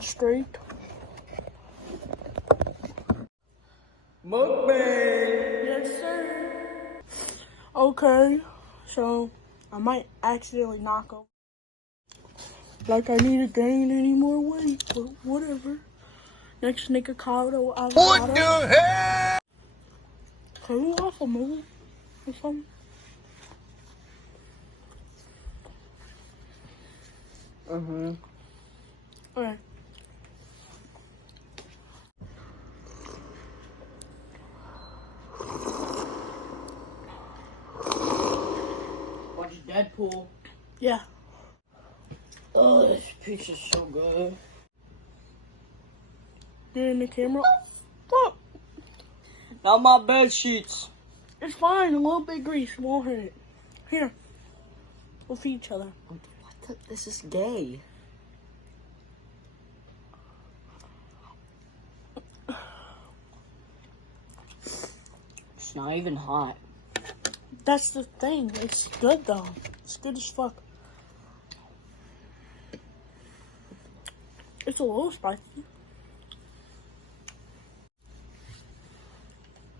Straight. Mukbang! Yes, sir. Okay, so I might accidentally knock over. Like I need to gain any more weight, but whatever. Next Nikocado avocado. What the hell? Can you watch a movie or something? Okay. Watch Deadpool. Yeah. Oh, this pizza's so good. Get in the camera. Stop. Not my bed sheets. It's fine. A little bit grease won't hurt it. Here. We'll feed each other. What? This is gay. It's not even hot. That's the thing. It's good though. It's good as fuck. It's a little spicy.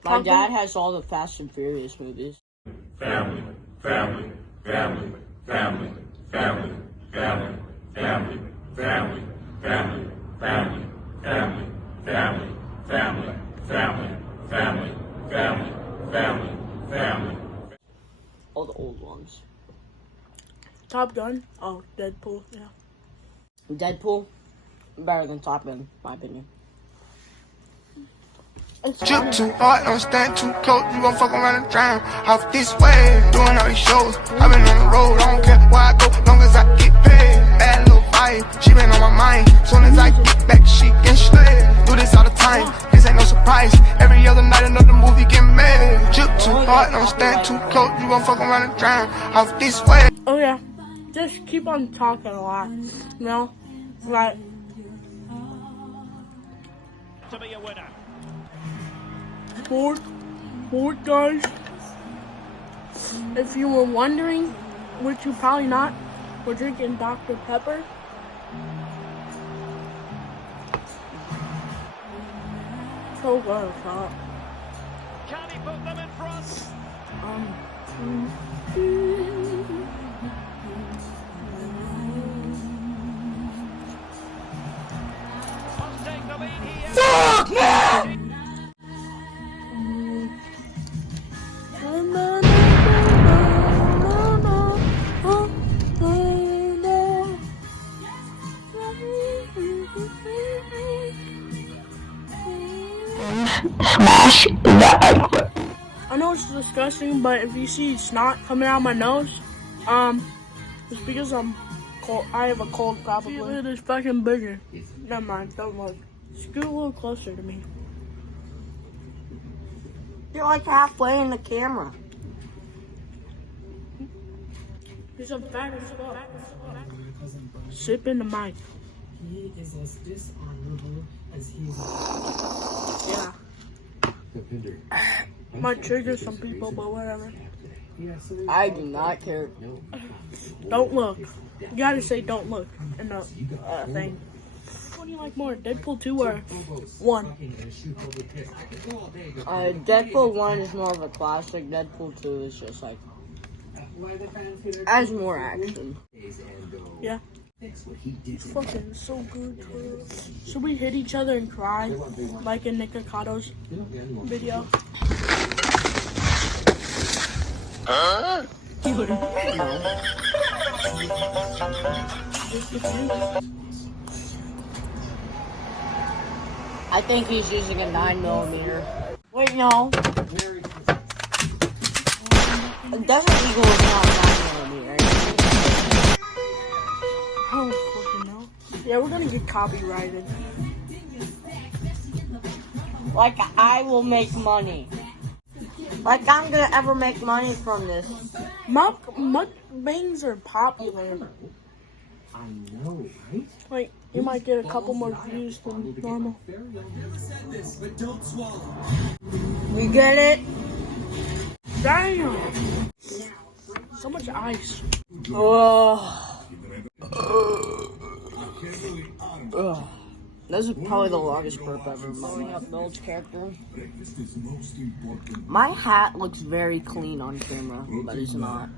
My dad has all the Fast and Furious movies. Family, family, family, family, family, family, family, family, family, family, family, family, family, family, family, family, family, family. All the old ones. Top Gun. Oh, Deadpool. Yeah. Deadpool, better than Top Gun, in my opinion. Drip too hard, don't stand too close. You gon' fuck around and drown. Off this way, doing all these shows. I been on the road, I don't care where I go, long as I get paid. Bad little vibe, she been on my mind. Soon as I get back, she can slay. Do this all the time, this ain't no surprise. Every other night, another movie get made. Drip too hard, don't stand too close. You gon' fuck around and drown. Off this way. Oh yeah. Just keep on talking a lot. You know? Like. To be a winner. Fourth, guys. If you were wondering, which you probably not, we're drinking Dr. Pepper. So good, stop. Can he put them in front? Must take the lead here. Fuck, man! Smash that. I know it's disgusting, but if you see snot coming out of my nose, it's because I'm cold. I have a cold, probably. It is fucking bigger. Never mind, don't look. Scoot a little closer to me. You're like halfway in the camera. He's a fat as fuck. Sip in the mic. He is as dishonorable as he is. Yeah. Might trigger some people, but whatever. I do not care. Don't look. You gotta say don't look in the thing. What do you like more, Deadpool 2 or 1? Deadpool 1 is more of a classic. Deadpool 2 is just like, has more action. Yeah. It's fucking so good. Should we hit each other and cry like in Nicocado's video? Huh? I think he's using a 9mm. Wait, no. Desert Eagle is not 9mm, right? I don't fucking know. Yeah, we're gonna get copyrighted. Like, I will make money. Like, I'm gonna ever make money from this. Mukbangs are popular. I know, right? Like, you might get a couple more views than normal. We get it? Damn! So much ice. Oh. Ugh. This is probably the longest burp ever. Blowing up Mills' character. My hat looks very clean on camera, but it's not.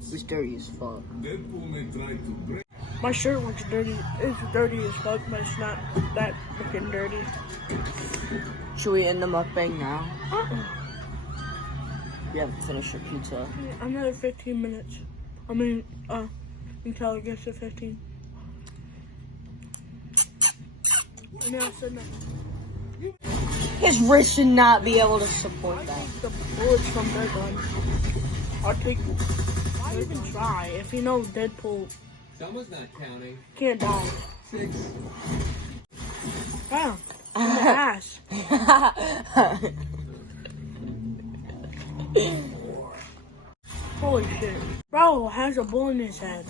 It's dirty as fuck. My shirt looks dirty. It's dirty as fuck, but it's not that freaking dirty. Should we end the mukbang now? Uh-uh. We haven't finished your pizza. Another 15 minutes. I mean, until it gets to 15. And then I said no. His wrist should not be able to support that. The bullets from their gun. I'll take. Why even try if you know Deadpool Someone's not counting. can't die? 6. Wow. In the ass. Holy shit. Bro has a bullet in his head.